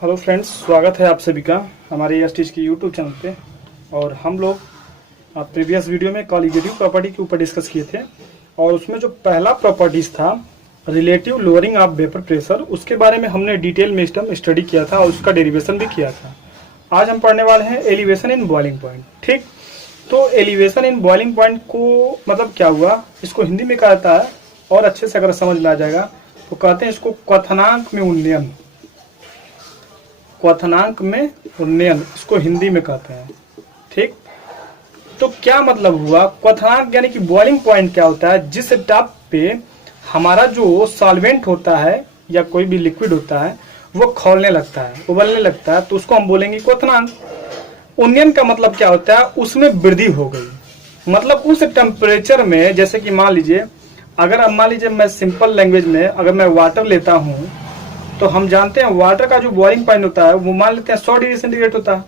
Hello friends, स्वागत है आप सभी का हमारे एसटीज के यूट्यूब चैनल पे। और हम लोग प्रीवियस वीडियो में कॉलिगेटिव प्रॉपर्टी के ऊपर डिस्कस किए थे और उसमें जो पहला प्रॉपर्टीज था relative lowering of vapour pressure, उसके बारे में हमने डिटेल में स्टडी किया था और उसका डेरिवेशन भी किया था। आज हम पढ़ने वाले हैं एलिवेशन इन बॉइलिंग पॉइंट। ठीक, तो एलिवेशन इन बॉइलिंग पॉइंट को मतलब क्या हुआ, इसको हिंदी में कहा जाता है और अच्छे से अगर समझ में आ जाएगा तो कहते हैं इसको क्वथनांक में उन्नयन। क्वथनांक में उन्नयन इसको हिंदी में कहते हैं। ठीक, तो क्या मतलब हुआ क्वथनांक, यानी कि बॉइलिंग पॉइंट क्या होता है, जिस टॉप पे हमारा जो सॉल्वेंट होता है या कोई भी लिक्विड होता है वो खौलने लगता है, उबलने लगता है, तो उसको हम बोलेंगे क्वथनांक। उन्नयन का मतलब क्या होता है, उसमें वृद्धि हो गई, मतलब उस टेम्परेचर में, जैसे कि मान लीजिए अगर अब मान लीजिए मैं सिंपल लैंग्वेज में अगर मैं वाटर लेता हूं तो हम जानते हैं वाटर का जो बॉइलिंग पॉइंट होता है वो मान लेते हैं 100 डिग्री सेंटीग्रेड होता है।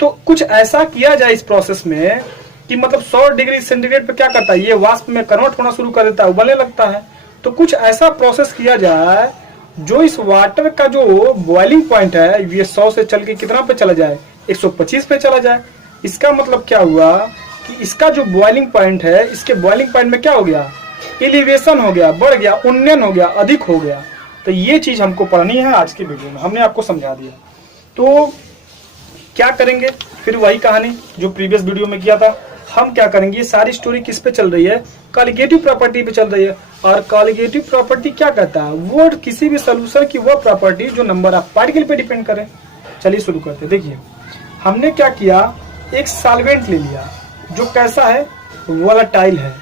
तो कुछ ऐसा किया जाए इस प्रोसेस में कि मतलब 100 डिग्री सेंटीग्रेड पे क्या करता है, ये वाष्प में कन्वर्ट होना शुरू कर देता है, उबलने लगता है। तो कुछ ऐसा प्रोसेस किया जाए जो इस वाटर का जो बॉइलिंग पॉइंट है ये 100 से चल के कितना पे चला जाए, 125 पे चला जाए। इसका मतलब क्या हुआ कि इसका जो बॉइलिंग पॉइंट है, इसके बॉइलिंग पॉइंट में क्या हो गया, एलिवेशन हो गया, बढ़ गया, उन्नयन हो गया, अधिक हो गया। तो ये चीज हमको पढ़नी है आज की वीडियो में, हमने आपको समझा दिया। तो क्या करेंगे, फिर वही कहानी जो प्रीवियस वीडियो में किया था। हम क्या करेंगे, ये सारी स्टोरी किस पे चल रही है, कॉलिगेटिव प्रॉपर्टी पे चल रही है। और कॉलिगेटिव प्रॉपर्टी क्या कहता है, वो किसी भी सोल्यूशन की वो प्रॉपर्टी जो नंबर ऑफ पार्टिकल पे डिपेंड करे। चलिए शुरू करते हैं। देखिए हमने क्या किया, एक सॉल्वेंट ले लिया जो कैसा है, वोलेटाइल है।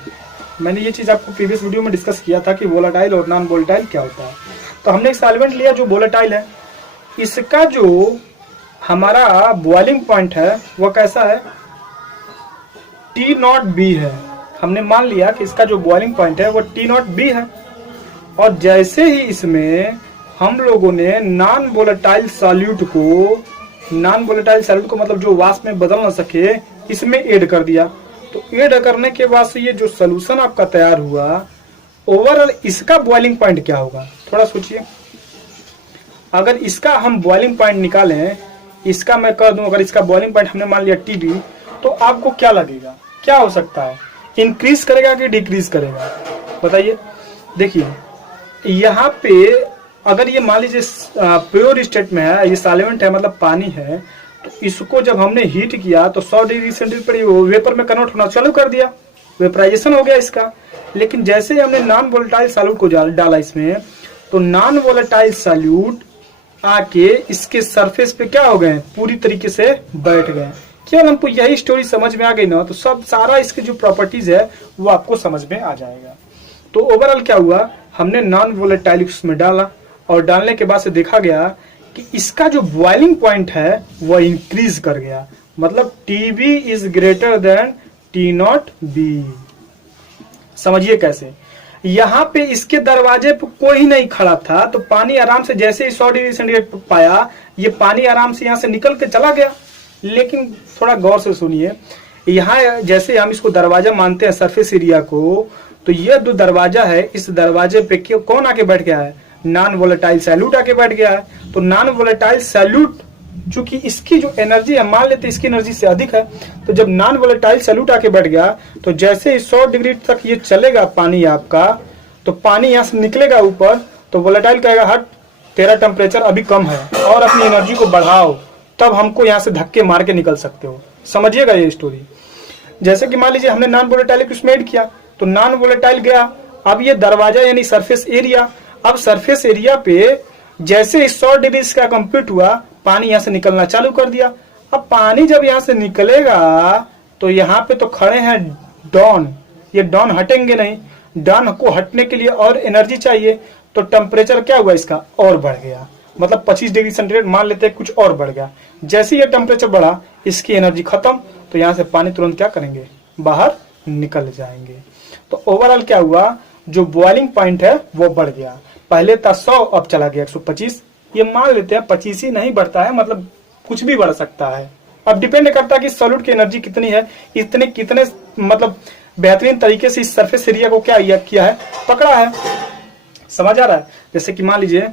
मैंने ये चीज आपको प्रीवियस वीडियो में डिस्कस किया था कि वोलेटाइल और नॉन वोलेटाइल क्या होता है। तो हमने एक सॉल्वेंट लिया जो वोलेटाइल है, इसका जो हमारा बॉइलिंग पॉइंट है वो कैसा है, T0B है। हमने मान लिया कि इसका जो बॉइलिंग पॉइंट है वो T0B है। और जैसे ही इसमें हम लोगों ने नॉन वोलेटाइल सॉल्यूट को मतलब जो वाष्प में बदल ना सके, इसमें ऐड कर दिया। तो ऐड करने के बाद से ये जो सोल्यूशन आपका तैयार हुआ, ओवरऑल इसका बॉइलिंग पॉइंट क्या होगा, थोड़ा सोचिए। अगर इसका हम बॉइलिंग पॉइंट निकालें, इसका मैं कह दूं अगर इसका बॉइलिंग पॉइंट हमने मान लिया TB, तो आपको क्या लगेगा, क्या हो सकता है, इंक्रीज करेगा कि डिक्रीज करेगा, बताइए। देखिए यहाँ पे अगर ये मान लीजिए प्योर स्टेट में है, ये सॉल्वेंट है मतलब पानी है, तो इसको जब हमने हीट किया तो 100 डिग्री सेंटीग्रेड पर वेपर में कन्वर्ट होना चालू कर दिया, वेपराइजेशन हो गया इसका। लेकिन जैसे ही हमने नॉन वोलेटाइल सॉल्यूट को डाला इसमें, तो नॉन वोलेटाइल सॉल्यूट आके इसके सरफेस पे क्या हो गए, पूरी तरीके से बैठ गए। केवल हमको यही स्टोरी समझ में आ गई ना, तो सब सारा इसके जो प्रॉपर्टीज है वो आपको समझ में आ जाएगा। तो ओवरऑल क्या हुआ, हमने नॉन वोलेटाइल उसमें डाला और डालने के बाद से देखा गया कि इसका जो बॉइलिंग पॉइंट है वो इंक्रीज कर गया, मतलब TB is greater than T0B। समझिए कैसे, यहाँ पे इसके दरवाजे पे कोई नहीं खड़ा था, तो पानी आराम से जैसे ही 100 डिग्री सेंटीग्रेड पाया, ये पानी आराम से यहाँ से निकल के चला गया। लेकिन थोड़ा गौर से सुनिए, यहाँ जैसे हम इसको दरवाजा मानते हैं सरफेस एरिया को, तो ये जो दरवाजा है, इस दरवाजे पे कौन आके बैठ गया है, नॉन वोलेटाइल सॉल्यूट आके बैठ गया है। तो नॉन वोलेटाइल सॉल्यूट चूंकि इसकी जो एनर्जी है, मान लेते इसकी एनर्जी से अधिक है, तो जब नॉन वोलेटाइल सॉल्यूट आके बैठ गया, तो जैसे ही 100 डिग्री तक ये चलेगा पानी आपका, तो पानी यहाँ से निकलेगा ऊपर, तो वोलेटाइल कहेगा हट, तेरा टेम्परेचर अभी कम है और अपनी एनर्जी को बढ़ाओ, तब हमको यहाँ से धक्के मार के निकल सकते हो। समझिएगा ये स्टोरी। जैसे कि मान लीजिए हमने नॉन वोलेटाइल को इसमें ऐड किया, तो नॉन वोलेटाइल गया, अब ये दरवाजा यानी सरफेस एरिया, अब सरफेस एरिया पे जैसे 100 डिग्री का कंप्लीट हुआ, पानी यहाँ से निकलना चालू कर दिया। अब पानी जब यहाँ से निकलेगा तो यहाँ पे तो खड़े हैं डॉन, ये डॉन हटेंगे नहीं, डॉन को हटने के लिए और एनर्जी चाहिए, तो टेम्परेचर क्या हुआ इसका, और बढ़ गया, मतलब 25 डिग्री सेंटीग्रेड मान लेते हैं, कुछ और बढ़ गया। जैसे ये टेम्परेचर बढ़ा, इसकी एनर्जी खत्म, तो यहाँ से पानी तुरंत क्या करेंगे, बाहर निकल जाएंगे। तो ओवरऑल क्या हुआ, जो बॉइलिंग पॉइंट है वो बढ़ गया, पहले था 100 अब चला गया 125। ये मान लेते हैं 25 ही नहीं बढ़ता है, मतलब कुछ भी बढ़ सकता है। अब डिपेंड करता है कि सॉल्यूट की एनर्जी कितनी है, इतने कितने मतलब बेहतरीन तरीके से इस सरफेस एरिया को क्या किया है, पकड़ा है। समझ आ रहा है। जैसे कि मान लीजिए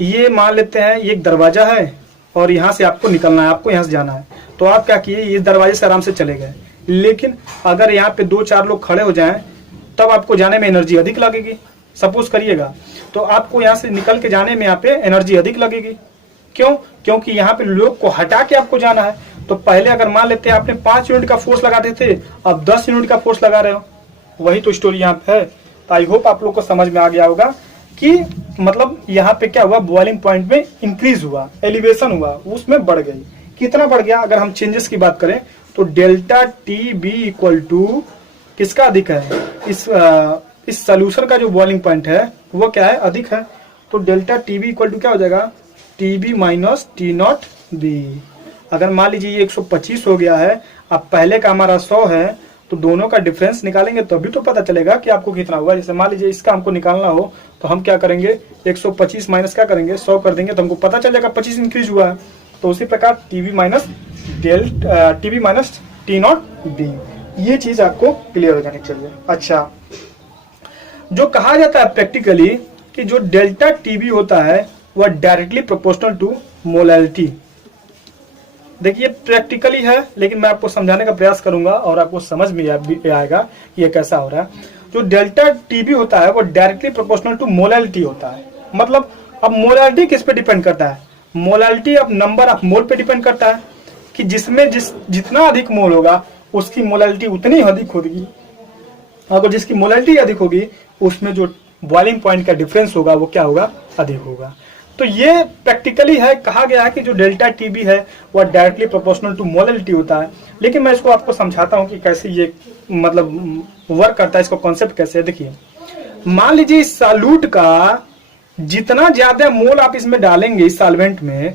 ये मान लेते हैं ये एक दरवाजा है और यहाँ से आपको निकलना है, आपको यहाँ से जाना है, तो आप क्या किए, ये दरवाजे से आराम से चले गए। लेकिन अगर यहाँ पे 2-4 लोग खड़े हो जाएं तब आपको जाने में एनर्जी अधिक लगेगी। सपोज करिएगा, तो आपको यहाँ से निकल के जाने में यहाँ पे एनर्जी अधिक लगेगी। क्यों? क्योंकि यहाँ पे लोग को हटा के आपको जाना है। तो पहले अगर मान लेते हैं आपने 5 यूनिट का फोर्स लगाते थे, अब 10 यूनिट का फोर्स लगा रहे हो। वही तो स्टोरी यहाँ पे है। तो आई होप आप लोग को समझ में आ गया होगा कि मतलब यहाँ पे क्या हुआ, बॉइलिंग पॉइंट में इंक्रीज हुआ, एलिवेशन हुआ, उसमें बढ़ गई। कितना बढ़ गया? अगर हम चेंजेस की बात करें तो delta T B equal to किसका अधिक है? इस सोल्यूशन का जो बॉइलिंग पॉइंट है वो क्या है? अधिक है। तो delta T B equal to क्या हो जाएगा? T B minus T not B. अगर मान लीजिए ये 125 हो गया है, अब पहले का हमारा 100 है, तो दोनों का डिफरेंस निकालेंगे तभी तो पता चलेगा कि आपको कितना हुआ। जैसे मान लीजिए इसका हमको निकालना हो तो हम क्या करेंगे, 125 माइनस क्या करेंगे, 100 कर देंगे तो हमको पता चल जाएगा 25 इंक्रीज हुआ है। तो उसी प्रकार TB minus T not B, ये चीज आपको क्लियर हो जानी चाहिए। अच्छा, जो कहा जाता है प्रैक्टिकली कि जो डेल्टा टीबी होता है वह डायरेक्टली प्रोपोर्शनल टू मोलैलिटी। देखिए प्रैक्टिकली है, लेकिन मैं आपको समझाने का प्रयास करूंगा और आपको समझ में आएगा कि ये कैसा हो रहा है। जो डेल्टा टीबी होता है वो डायरेक्टली प्रोपोर्शनल टू मोलैलिटी होता है। मतलब अब मोलैलिटी किस पे डिपेंड करता है? मोलैलिटी अब नंबर ऑफ मोल पे डिपेंड करता है कि जिसमें जितना अधिक मोल होगा उसकी मोलैलिटी उतनी अधिक होगी। अगर जिसकी मोलैलिटी अधिक होगी उसमें जो बॉइलिंग पॉइंट का डिफरेंस होगा वो क्या होगा? अधिक होगा। तो ये प्रैक्टिकली है, कहा गया है कि जो डेल्टा टीबी है वह डायरेक्टली प्रोपोर्शनल टू मोलैलिटी होता है। लेकिन मैं इसको आपको समझाता हूं कि कैसे ये मतलब वर्क करता है, इसको कॉन्सेप्ट कैसे है। देखिए, मान लीजिए इस सॉल्यूट का जितना ज्यादा मोल आप इसमें डालेंगे इस सॉल्वेंट में,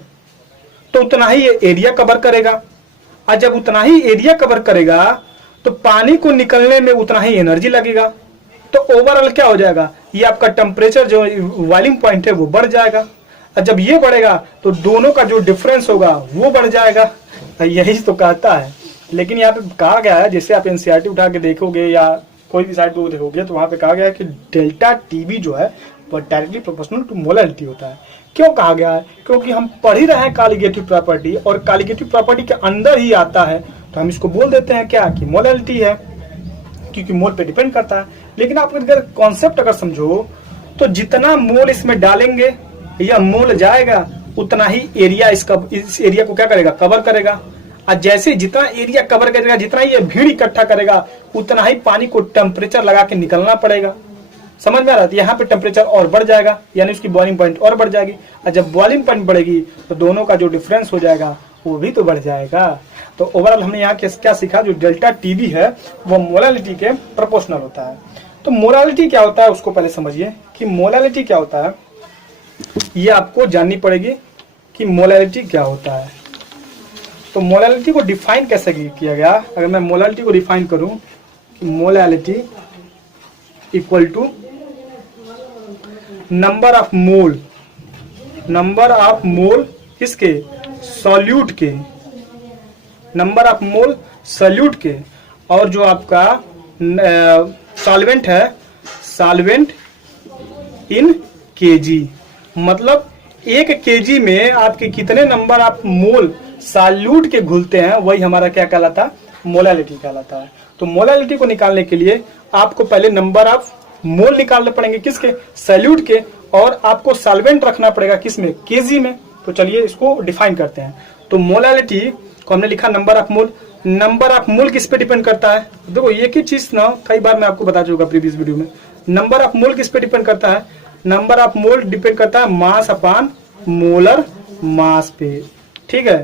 तो उतना ही ये एरिया कवर करेगा, और जब उतना ही एरिया कवर करेगा तो पानी को निकलने में उतना ही एनर्जी लगेगा। तो ओवरऑल क्या हो जाएगा, ये आपका टेम्परेचर जो बॉइलिंग पॉइंट है वो बढ़ जाएगा, और जब ये बढ़ेगा तो दोनों का जो डिफरेंस होगा वो बढ़ जाएगा। यही तो कहता है। लेकिन यहाँ पे कहा गया है, जैसे आप एनसीईआरटी उठा के देखोगे या कोई भी साइड पे देखोगे तो वहां पे कहा गया है कि डेल्टा टीबी जो है वो डायरेक्टली प्रोपोर्शनल टू मोलैलिटी होता है। क्यों कहा गया है? क्योंकि हम पढ़ ही रहे हैं कॉलिगेटिव प्रॉपर्टी, और कॉलिगेटिव प्रॉपर्टी के अंदर ही आता है, तो हम इसको बोल देते हैं क्या कि मोलैलिटी है, क्योंकि मोल पे डिपेंड करता है। लेकिन आप अगर कॉन्सेप्ट अगर समझो तो जितना मोल इसमें डालेंगे या मोल जाएगा उतना ही एरिया इस एरिया को क्या करेगा? कवर करेगा। और जैसे जितना एरिया कवर करेगा, जितना ये भीड़ इकट्ठा करेगा, उतना ही पानी को टेम्परेचर लगा के निकलना पड़ेगा। समझ में आ रहा है? यहाँ पे टेम्परेचर और बढ़ जाएगा, यानी उसकी बॉइलिंग पॉइंट और बढ़ जाएगी, और जब बॉइलिंग पॉइंट बढ़ेगी तो दोनों का जो डिफरेंस हो जाएगा वो भी तो बढ़ जाएगा। तो ओवरऑल हमने यहाँ क्या सीखा, जो डेल्टा टीबी है वो मोलैलिटी के प्रोपोर्शनल होता है। तो मोलैलिटी क्या होता है उसको पहले समझिए कि मोलैलिटी क्या होता है, ये आपको जाननी पड़ेगी कि मोलैलिटी क्या होता है। तो मोलैलिटी को डिफाइन कैसे किया गया? अगर मैं मोलैलिटी को डिफाइन करूं, molality equal to number of mole, number of mole किसके? सॉल्यूट के, नंबर ऑफ मोल सॉल्यूट के, और जो आपका सॉल्वेंट है, सॉल्वेंट इन केजी। मतलब 1 केजी में आपके कितने नंबर ऑफ मोल सॉल्यूट के घुलते हैं, वही हमारा क्या कहलाता है? मोलैलिटी कहलाता है। तो मोलैलिटी को निकालने के लिए आपको पहले नंबर ऑफ मोल निकालने पड़ेंगे, किसके? सॉल्यूट के, और आपको सॉल्वेंट रखना पड़ेगा किसमें? केजी में। तो चलिए इसको डिफाइन करते हैं। तो मोलैलिटी को हमने लिखा number of mole. Number of मोल किस पे डिपेंड करता है? देखो एक ही चीज ना कई बार मैं आपको बता चुका प्रीवियस वीडियो में। नंबर ऑफ मोल किस पे डिपेंड करता है? नंबर ऑफ मोल डिपेंड करता है मास अपॉन मोलर मास पे। ठीक है,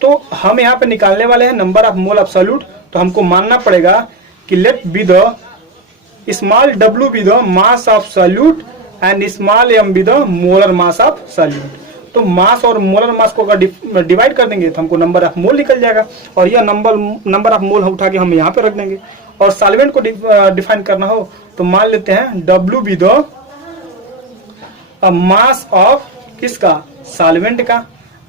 तो हम यहाँ पे निकालने वाले हैं number of mole of solute. तो हमको मानना पड़ेगा कि let be the small w be the mass of solute and small m be the molar mass of solute. तो मास और मोलर मास को अगर डिवाइड कर देंगे तो हमको नंबर ऑफ मोल निकल जाएगा, और यह नंबर ऑफ मोल उठा के हम यहाँ पे रख देंगे। और सॉल्वेंट को डिफाइन करना हो तो मान लेते हैं w be the mass of किसका? सॉल्वेंट का।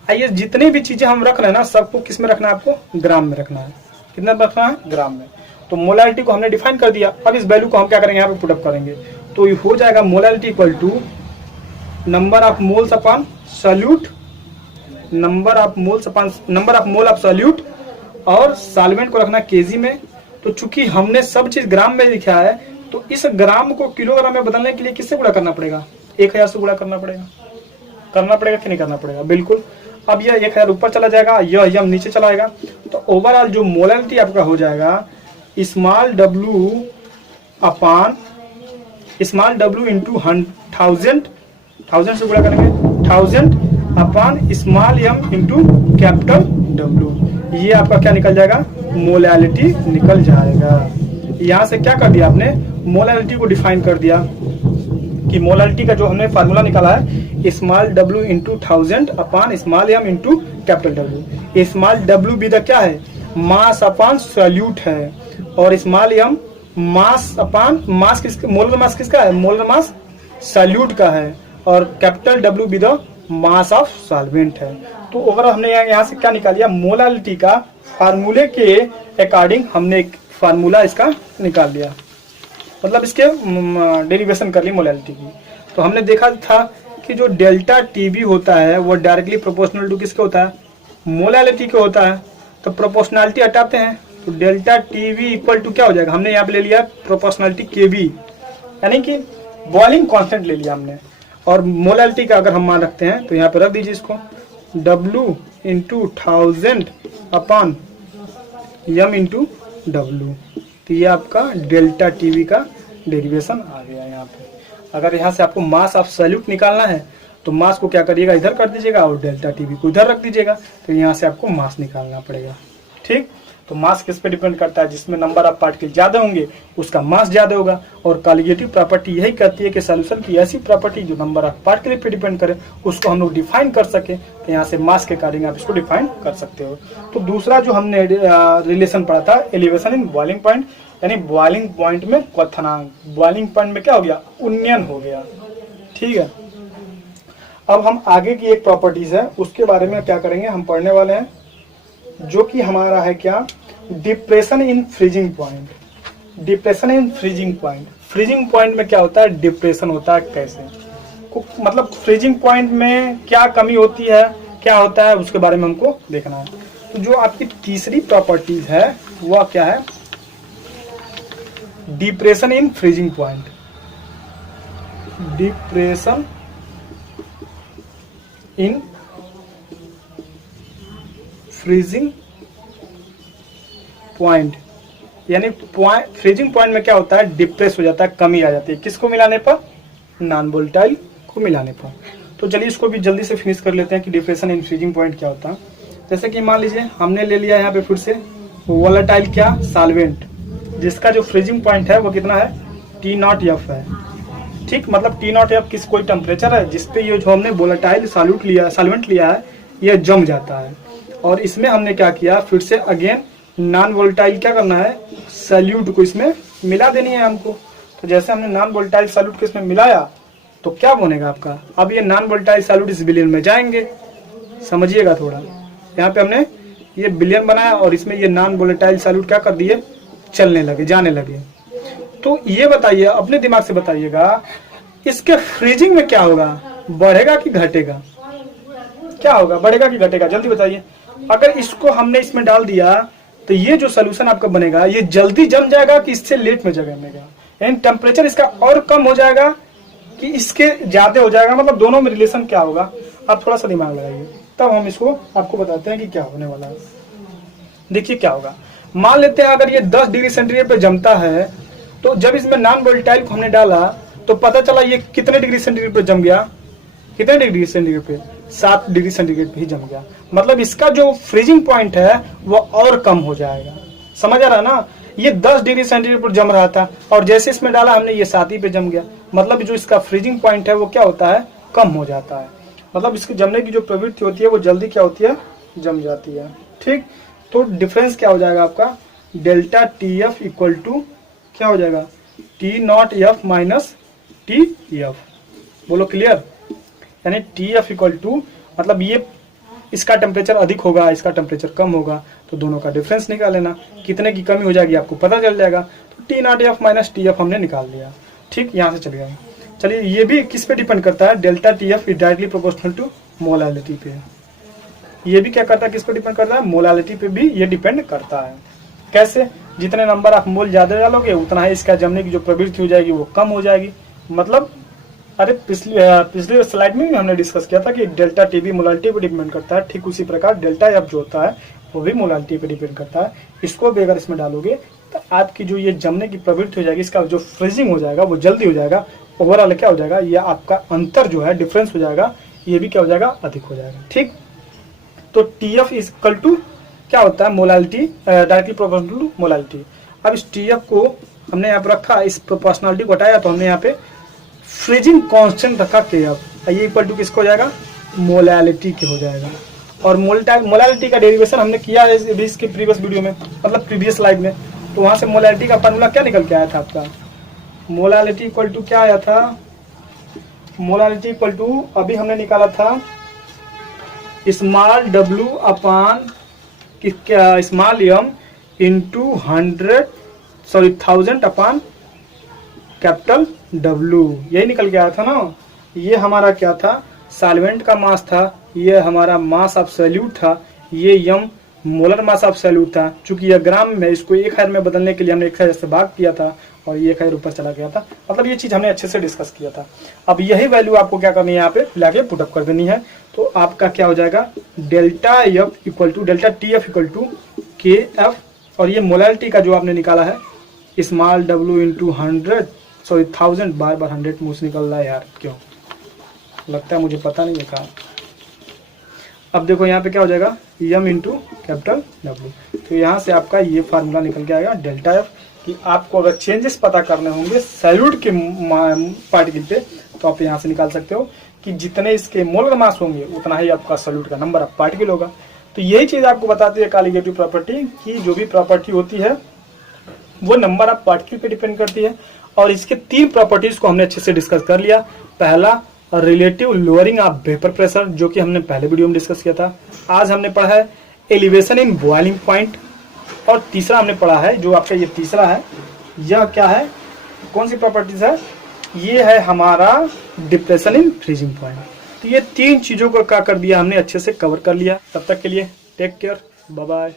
आइए जितनी भी चीजें हम रख रहे हैं ना, सबको किस में रखना है? आपको ग्राम में रखना है। कितना रखना है? ग्राम में। तो मोलैलिटी को हमने डिफाइन कर दिया। अब इस वैल्यू को हम क्या करेंगे? यहाँ पे पुट अप करेंगे, तो ये हो जाएगा molality equal to number of moles upon solute, number of mole of solute, और सॉल्वेंट को रखना केजी में। तो चूंकि हमने सब चीज ग्राम में लिखा है, तो इस ग्राम को किलोग्राम में बदलने के लिए किससे गुणा करना पड़ेगा? 1000 से गुणा करना पड़ेगा कि नहीं करना पड़ेगा? बिल्कुल। अब यह 1000 ऊपर चला जाएगा, यह यम नीचे चला आएगा, तो ओवरऑल जो मोलैलिटी आपका हो जाएगा स्मॉल w अपान स्मॉल w इंटू 1000 से गुणा करेंगे 1000 अपान small m into capital W। ये आपका क्या निकल जाएगा? मोलैलिटी निकल जाएगा। यहाँ से क्या कर दिया आपने? मोलैलिटी को डिफाइन कर दिया कि मोलैलिटी का जो हमने फार्मूला निकाला है स्मॉल w इंटू 1000 अपान small m into capital W। Small w भी क्या है? मास अपान सॉल्यूट है, और स्मॉल m मास अपान मास किसका? मोलर मास किसका है? मोलर मास सॉल्यूट का है, और कैपिटल W भी द मास ऑफ सॉल्वेंट है। तो ओवरऑल हमने यहाँ से क्या निकाल लिया? मोलैलिटी का फार्मूले के अकॉर्डिंग हमने एक फार्मूला इसका निकाल लिया, मतलब इसके डेरिवेशन कर ली मोलैलिटी की। तो हमने देखा था कि जो डेल्टा टीबी होता है वो डायरेक्टली प्रोपोर्शनल टू किसके होता है? मोलैलिटी के होता है। तो प्रोपोर्शनलिटी हटाते हैं, तो डेल्टा टीबी इक्वल टू क्या हो जाएगा? हमने यहाँ पे ले लिया प्रोपोर्शनलिटी केबी, यानी कि बॉइलिंग कांस्टेंट ले लिया हमने, और मोलैलिटी का अगर हम मान रखते हैं तो यहाँ पे रख दीजिए इसको W इंटू 1000 अपान m इंटू W। तो ये आपका डेल्टा टीवी का डेरिवेशन आ गया यहाँ पे। अगर यहाँ से आपको मास ऑफ सॉल्यूट निकालना है तो मास को क्या करिएगा? इधर कर दीजिएगा, और डेल्टा टीवी को इधर रख दीजिएगा, तो यहाँ से आपको मास निकालना पड़ेगा। ठीक, तो मास किस पे डिपेंड करता है? जिसमें नंबर ऑफ पार्टिकल ज्यादा होंगे उसका मास ज्यादा होगा, और कॉलिगेटिव प्रॉपर्टी यही कहती है कि सॉल्यूशन की ऐसी प्रॉपर्टी जो नंबर ऑफ पार्टिकल पे डिपेंड करे उसको हम लोग डिफाइन कर सके। तो यहाँ से मास के अकॉर्डिंग आप इसको डिफाइन कर सकते हो। तो दूसरा जो हमने रिलेशन पढ़ा था एलिवेशन इन बॉइलिंग पॉइंट, यानी बॉइलिंग पॉइंट में क्वथनांक। बॉइलिंग पॉइंट में क्या हो गया? उन्नयन हो गया। ठीक है, अब हम आगे की एक प्रॉपर्टीज है उसके बारे में क्या करेंगे, हम पढ़ने वाले हैं, जो कि हमारा है क्या? Depression in freezing point. Depression in freezing point. Freezing point में क्या होता है? डिप्रेशन होता है कैसे, मतलब फ्रीजिंग पॉइंट में क्या कमी होती है, क्या होता है, उसके बारे में हमको देखना है। तो जो आपकी तीसरी प्रॉपर्टीज है वह क्या है? Depression in freezing point. Depression in freezing point, यानी फ्रीजिंग पॉइंट में क्या होता है? डिप्रेस हो जाता है, कमी आ जाती है। किसको मिलाने पर? नॉन वोलेटाइल को मिलाने पर। तो चलिए इसको भी जल्दी से फिनिश कर लेते हैं कि डिप्रेशन इन फ्रीजिंग पॉइंट क्या होता है। जैसे कि मान लीजिए हमने ले लिया यहाँ पे फिर से वोलेटाइल क्या? सॉल्वेंट, जिसका जो फ्रीजिंग पॉइंट है वो कितना है? T0F है। ठीक, मतलब T0F किस कोई टेम्परेचर है जिसपे ये जो हमने वोलेटाइल सॉल्वेंट लिया है ये जम जाता है। और इसमें हमने क्या किया? फिर से अगेन नॉन वोलेटाइल क्या करना है? सॉल्यूट को इसमें मिला देनी है हमको। तो जैसे हमने नॉन वोलेटाइल सॉल्यूट को इसमें मिलाया तो क्या बनेगा आपका? अब ये नॉन वोलेटाइल सॉल्यूट इस बिलियन में जाएंगे, समझिएगा थोड़ा। यहाँ पे हमने ये बिलियन बनाया और इसमें ये नॉन वोलेटाइल सॉल्यूट क्या कर दिए? चलने लगे, जाने लगे। तो ये बताइए, अपने दिमाग से बताइएगा, इसके फ्रीजिंग में क्या होगा? बढ़ेगा कि घटेगा? क्या होगा? बढ़ेगा कि घटेगा? जल्दी बताइए। अगर इसको हमने इसमें डाल दिया तो ये जो सोल्यूशन आपका बनेगा ये जल्दी जम जाएगा कि इससे लेट में जमेगा, यानी टेम्परेचर इसका और कम हो जाएगा कि इसके ज्यादा हो जाएगा, मतलब दोनों में रिलेशन क्या होगा? आप थोड़ा सा दिमाग लगाइए, तब हम इसको आपको बताते हैं कि क्या होने वाला है। देखिए क्या होगा, मान लेते हैं अगर ये 10 डिग्री सेंटीग्रेड पे जमता है, तो जब इसमें नॉन वोलेटाइल को हमने डाला तो पता चला ये कितने डिग्री सेंटीग्रेड पे जम गया? कितने डिग्री सेंटीग्रेड पे? 7 डिग्री सेंटीग्रेड पे ही जम गया। मतलब इसका जो फ्रीजिंग पॉइंट है वो और कम हो जाएगा। समझ आ रहा है ना? ये 10 डिग्री सेंटीग्रेड पर जम रहा था और जैसे इसमें डाला हमने ये 7 ही पे जम गया। मतलब जो इसका फ्रीजिंग पॉइंट है वो क्या होता है? कम हो जाता है। मतलब इसके जमने की जो प्रवृत्ति होती है वो जल्दी क्या होती है? जम जाती है। ठीक, तो डिफरेंस क्या हो जाएगा आपका? डेल्टा TF इक्वल टू क्या हो जाएगा? T0F minus TF। बोलो क्लियर? यानी TF इक्वल टू, मतलब ये इसका टेम्परेचर अधिक होगा, इसका टेम्परेचर कम होगा, तो दोनों का डिफरेंस निकाल लेना, कितने की कमी हो जाएगी आपको पता चल जाएगा। तो T0F माइनस TF हमने निकाल लिया। ठीक, यहाँ से चल गया। चलिए ये भी किस पे डिपेंड करता है, delta T F is directly proportional to molality पे। ये भी क्या करता है, किस पे डिपेंड करता है, मोलालिटी पे भी ये डिपेंड करता है। कैसे, जितने नंबर आप मोल ज्यादा डालोगे उतना ही इसका जमने की जो प्रवृत्ति हो जाएगी वो कम हो जाएगी। मतलब अरे पिछली स्लाइड में भी हमने डिस्कस किया था कि डेल्टा टी भी मोलालिटी पे डिपेंड करता है, ठीक उसी प्रकार डेल्टा एफ जो होता है वो भी मोलालिटी पे डिपेंड करता है। इसको भी अगर इसमें डालोगे तो आपकी जो ये जमने की प्रवृत्ति हो जाएगी, इसका जो फ्रीजिंग हो जाएगा वो जल्दी हो जाएगा। ओवरऑल क्या हो जाएगा, ये आपका अंतर जो है डिफरेंस हो जाएगा, ये भी क्या हो जाएगा, अधिक हो जाएगा। ठीक, तो T F is equal to क्या होता है, molality, directly proportional to molality. अब इस टी एफ को हमने यहाँ पर रखा, इस प्रोपोर्शनलिटी को हटाया तो हमने यहाँ पे फ्रीजिंग कांस्टेंट रखा के एफ, ये इक्वल टू किसको हो जाएगा, मोलालिटी के हो जाएगा। और मोलालिटी का डेरिवेशन हमने किया है इसके प्रीवियस वीडियो में, मतलब प्रीवियस स्लाइड में। तो वहां से मोलालिटी का फार्मूला क्या निकल के आया था आपका, मोलालिटी इक्वल टू क्या आया था, मोलालिटी इक्वल टू अभी हमने निकाला था small W upon small M into 1000 upon capital W, यही निकल के आया था ना। ये हमारा क्या था, सॉल्वेंट का मास था, ये हमारा मास ऑफ सॉल्यूट था, ये यम मोलर मास ऑफ सॉल्यूट था। चूंकि यह ग्राम में, इसको 1000 में बदलने के लिए हमने 1000 से भाग किया था और ये 1000 ऊपर चला गया था। मतलब ये चीज हमने अच्छे से डिस्कस किया था। अब यही वैल्यू आपको क्या करनी है, यहाँ पे लाके पुटअप कर देनी है। तो आपका क्या हो जाएगा, delta F equal to delta T F equal to K F, और ये मोलालिटी का जो आपने निकाला है स्मॉल डब्ल्यू इंटू 1000 बार 100 मुझ निकल रहा है यार, क्यों लगता है मुझे पता नहीं है कहाँ। अब देखो यहाँ पे क्या हो जाएगा, यम इंटू कैपिटल डब्ल्यू। तो यहाँ से आपका ये फार्मूला निकल के आएगा डेल्टा एफ, कि आपको अगर चेंजेस पता करने होंगे सॉल्यूट के पार्टिकल पे तो आप यहाँ से निकाल सकते हो कि जितने इसके मोलर मास होंगे उतना ही आपका सॉल्यूट का नंबर ऑफ पार्टिकल होगा। तो यही चीज आपको बताती है कॉलिगेटिव प्रॉपर्टी की, जो भी प्रॉपर्टी होती है वो नंबर ऑफ पार्टिकल पे डिपेंड करती है। और इसके 3 प्रॉपर्टीज को हमने अच्छे से डिस्कस कर लिया। पहला relative lowering of vapour pressure, जो कि हमने पहले वीडियो में डिस्कस किया था। आज हमने पढ़ा है एलिवेशन इन बॉइलिंग पॉइंट, और तीसरा हमने पढ़ा है, जो आपका ये तीसरा है, यह क्या है, कौन सी प्रॉपर्टीज है, ये है हमारा डिप्रेशन इन फ्रीजिंग पॉइंट। तो ये 3 चीजों को क्या कर दिया हमने, अच्छे से कवर कर लिया। तब तक के लिए टेक केयर, बाय बाय।